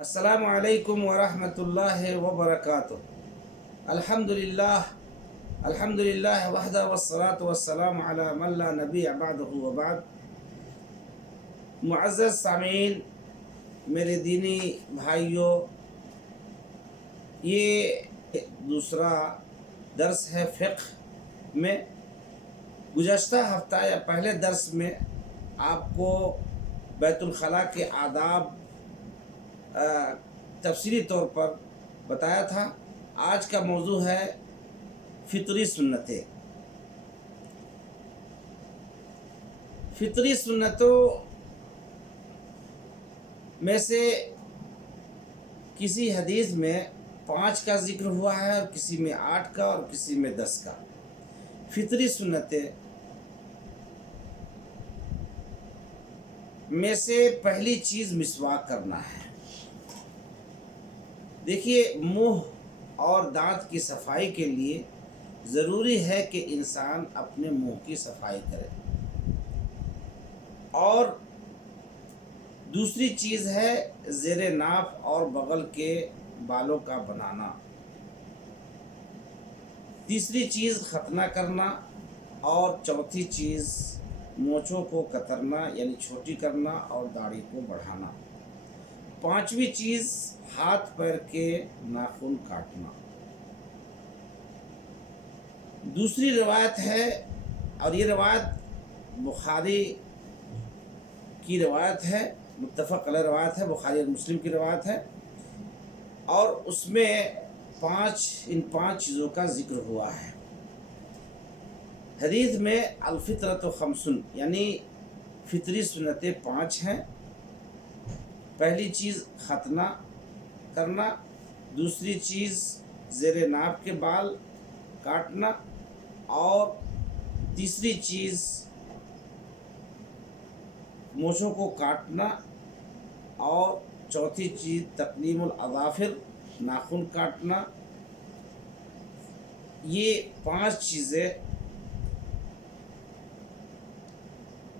السلام علیکم ورحمۃ اللہ وبرکاتہ۔ الحمد للہ وحدہ والصلاة والسلام علی من لا نبی بعدہ وبعد۔ معزز سامعین، میرے دینی بھائیوں، یہ دوسرا درس ہے فقہ میں۔ گزشتہ ہفتہ یا پہلے درس میں آپ کو بیت الخلاء کے آداب تفصیلی طور پر بتایا تھا۔ آج کا موضوع ہے فطری سنتیں۔ فطری سنتوں میں سے کسی حدیث میں 5 کا ذکر ہوا ہے، اور کسی میں 8 کا، اور کسی میں 10 کا۔ فطری سنتیں میں سے پہلی چیز مسواک کرنا ہے۔ دیکھیے، منہ اور دانت کی صفائی کے لیے ضروری ہے کہ انسان اپنے منہ کی صفائی کرے، اور دوسری چیز ہے زیر ناف اور بغل کے بالوں کا بنانا۔ تیسری چیز ختنہ کرنا، اور چوتھی چیز مونچھوں کو کترنا یعنی چھوٹی کرنا اور داڑھی کو بڑھانا۔ پانچویں چیز ہاتھ پیر کے ناخن کاٹنا۔ دوسری روایت ہے، اور یہ روایت بخاری کی روایت ہے، متفق علیہ روایت ہے، بخاری اور مسلم کی روایت ہے، اور اس میں ان پانچ چیزوں کا ذکر ہوا ہے۔ حدیث میں الفطرۃ خمس، یعنی فطری سنتیں 5 ہیں۔ پہلی چیز ختنہ کرنا، دوسری چیز زیر ناف کے بال کاٹنا، اور تیسری چیز مونچھوں کو کاٹنا، اور چوتھی چیز تقلیم الاظافر، ناخن کاٹنا۔ یہ 5 چیزیں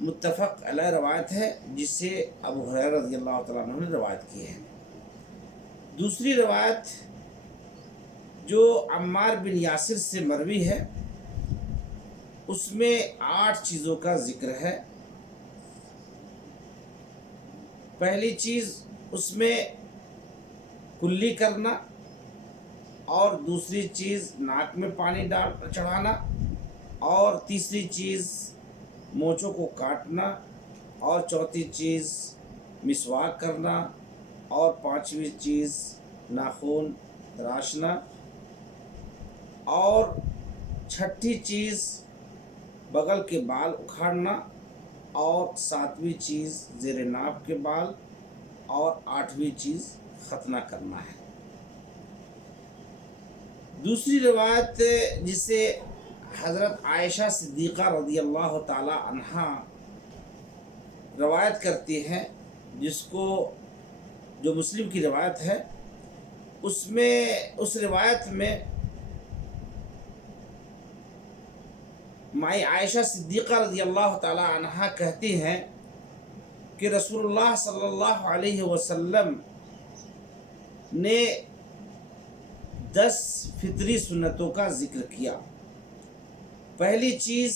متفق علیہ روایت ہے، جس سے ابو ہریرہ رضی اللہ تعالیٰ عنہ نے روایت کی ہے۔ دوسری روایت جو عمار بن یاسر سے مروی ہے، اس میں 8 چیزوں کا ذکر ہے۔ پہلی چیز اس میں کلی کرنا، اور دوسری چیز ناک میں پانی چڑھانا، اور تیسری چیز مونچھوں کو کاٹنا، اور چوتھی چیز مسواک کرنا، اور پانچویں چیز ناخن تراشنا، اور چھٹی چیز بغل کے بال اکھاڑنا، اور 7ویں چیز زیر ناف کے بال، اور 8ویں چیز ختنہ کرنا ہے۔ دوسری روایت جسے حضرت عائشہ صدیقہ رضی اللہ تعالی عنہا روایت کرتی ہیں، جو مسلم کی روایت ہے، اس روایت میں مائی عائشہ صدیقہ رضی اللہ تعالی عنہا کہتی ہیں کہ رسول اللہ صلی اللہ علیہ وسلم نے 10 فطری سنتوں کا ذکر کیا۔ پہلی چیز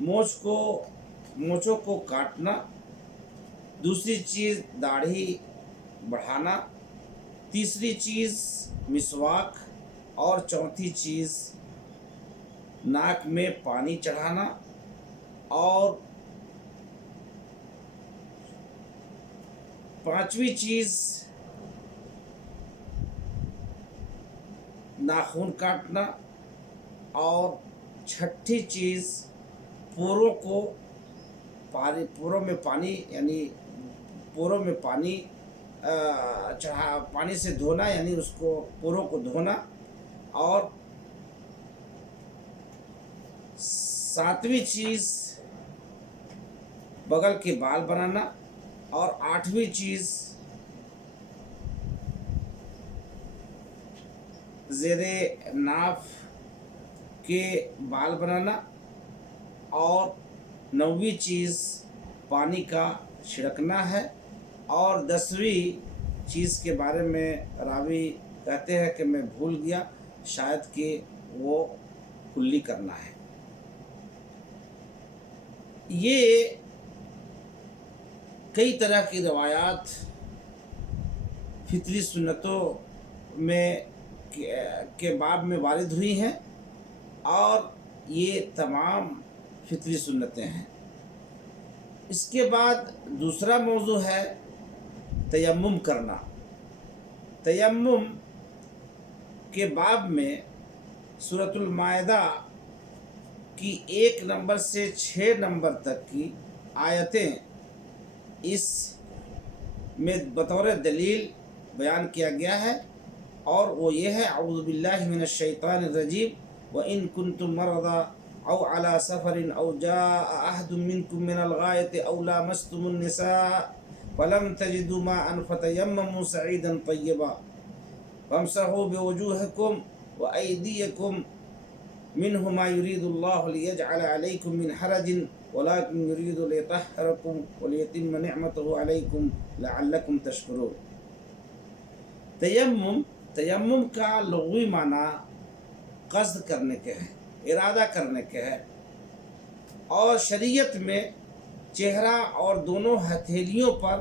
مونچھوں کو کاٹنا، دوسری چیز داڑھی بڑھانا، تیسری چیز مسواک، اور چوتھی چیز ناک میں پانی چڑھانا، اور پانچویں چیز ناخن کاٹنا، اور چھٹی چیز پوروں میں پانی سے دھونا، یعنی اس کو پوروں کو دھونا، اور 7ویں چیز بغل کے بال بنانا، اور 8ویں چیز زیر ناف کے بال بنانا، اور 9ویں چیز پانی کا چھڑکنا ہے، اور 10ویں چیز کے بارے میں راوی کہتے ہیں کہ میں بھول گیا، شاید کہ وہ کلی کرنا ہے۔ یہ کئی طرح کی روایات فطری سنتوں میں کے باب میں وارد ہوئی ہیں، اور یہ تمام فطری سنتیں ہیں۔ اس کے بعد دوسرا موضوع ہے تیمم کرنا۔ تیمم کے باب میں سورۃ المائدہ کی 1 نمبر سے 6 نمبر تک کی آیتیں اس میں بطور دلیل بیان کیا گیا ہے، اور وہ یہ ہے: اعوذ باللہ من الشیطان الرجیم وَإِن كُنتُم مَرْضَىٰ أَوْ عَلَىٰ سَفَرٍ أَوْ جَاءَ أَحَدٌ مِّنكُم مِّنَ الْغَائِطِ أَوْ لَامَسْتُمُ النِّسَاءَ فَلَمْ تَجِدُوا مَاءً فَتَيَمَّمُوا صَعِيدًا طَيِّبًا فَامْسَحُوا بِوُجُوهِكُمْ وَأَيْدِيَكُمْ مِنْهُ مَا يُرِيدُ اللَّهُ لِيَجْعَلَ عَلَيْكُم مِّنْ حَرَجٍ وَلَٰكِن يُرِيدُ لِيُطَهِّرَكُمْ وَلِيُتِمَّ نِعْمَتَهُ عَلَيْكُمْ لَعَلَّكُمْ تَشْكُرُونَ۔ تیمم کا لغوی معنی قصد کرنے کے ہے، ارادہ کرنے کے ہے، اور شریعت میں چہرہ اور دونوں ہتھیلیوں پر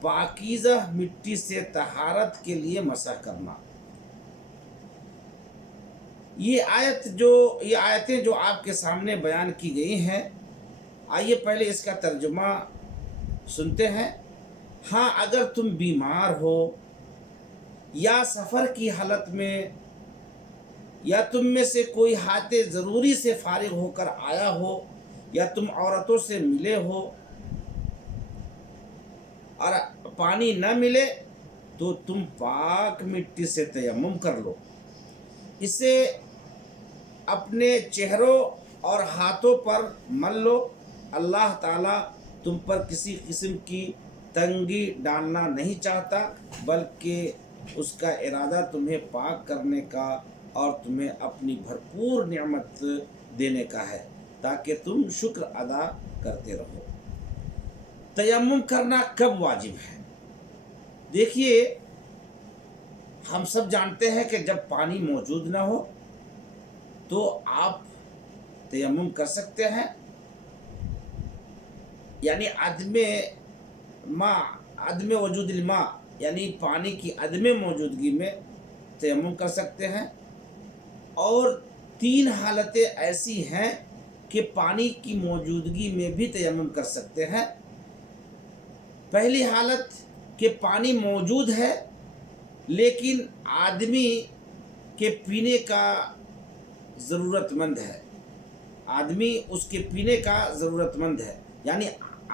پاکیزہ مٹی سے طہارت کے لیے مسح کرنا۔ یہ آیتیں جو آپ کے سامنے بیان کی گئی ہیں، آئیے پہلے اس کا ترجمہ سنتے ہیں۔ ہاں، اگر تم بیمار ہو یا سفر کی حالت میں، یا تم میں سے کوئی حاجت ضروری سے فارغ ہو کر آیا ہو، یا تم عورتوں سے ملے ہو اور پانی نہ ملے، تو تم پاک مٹی سے تیمم کر لو، اسے اپنے چہروں اور ہاتھوں پر مل لو۔ اللہ تعالیٰ تم پر کسی قسم کی تنگی ڈالنا نہیں چاہتا، بلکہ اس کا ارادہ تمہیں پاک کرنے کا اور تمہیں اپنی بھرپور نعمت دینے کا ہے، تاکہ تم شکر ادا کرتے رہو۔ تیمم کرنا کب واجب ہے؟ دیکھیے، ہم سب جانتے ہیں کہ جب پانی موجود نہ ہو تو آپ تیمم کر سکتے ہیں، یعنی عدم وجود الماء، یعنی پانی کی عدم موجودگی میں تیمم کر سکتے ہیں۔ اور 3 حالتیں ایسی ہیں کہ پانی کی موجودگی میں بھی تیمم کر سکتے ہیں۔ پہلی حالت کہ پانی موجود ہے لیکن آدمی کے پینے کا ضرورت مند ہے، آدمی اس کے پینے کا ضرورت مند ہے، یعنی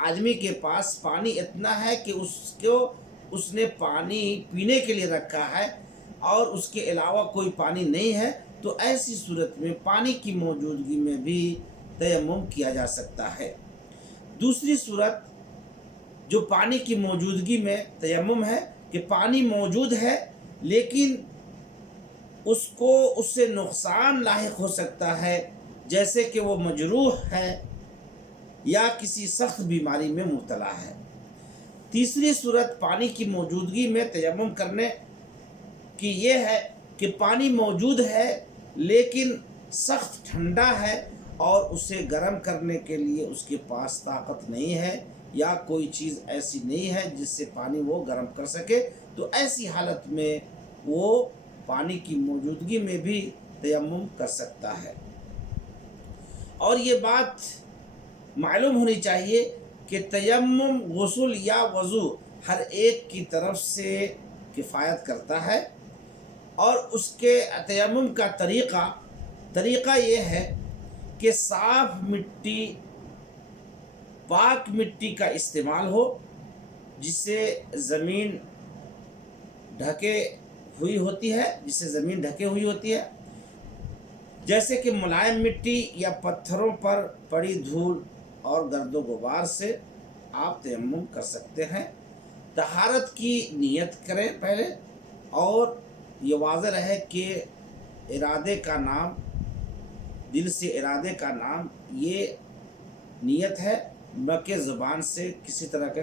آدمی کے پاس پانی اتنا ہے کہ اس نے پانی پینے کے لیے رکھا ہے اور اس کے علاوہ کوئی پانی نہیں ہے، تو ایسی صورت میں پانی کی موجودگی میں بھی تیمم کیا جا سکتا ہے۔ دوسری صورت جو پانی کی موجودگی میں تیمم ہے کہ پانی موجود ہے لیکن اس سے نقصان لاحق ہو سکتا ہے، جیسے کہ وہ مجروح ہے یا کسی سخت بیماری میں مبتلا ہے۔ تیسری صورت پانی کی موجودگی میں تیمم کرنے کی یہ ہے کہ پانی موجود ہے لیکن سخت ٹھنڈا ہے اور اسے گرم کرنے کے لیے اس کے پاس طاقت نہیں ہے، یا کوئی چیز ایسی نہیں ہے جس سے پانی وہ گرم کر سکے، تو ایسی حالت میں وہ پانی کی موجودگی میں بھی تیمم کر سکتا ہے۔ اور یہ بات معلوم ہونی چاہیے کہ تیمم غسل یا وضو ہر ایک کی طرف سے کفایت کرتا ہے، اور اس کے تیمم کا طریقہ یہ ہے کہ صاف مٹی، پاک مٹی کا استعمال ہو، جس سے زمین ڈھکے ہوئی ہوتی ہے، جیسے کہ ملائم مٹی یا پتھروں پر پڑی دھول اور گرد و غبار سے آپ تیمم کر سکتے ہیں۔ طہارت کی نیت کریں پہلے، اور یہ واضح رہے کہ ارادے کا نام، دل سے ارادے کا نام یہ نیت ہے، نہ کہ زبان سے کسی طرح کے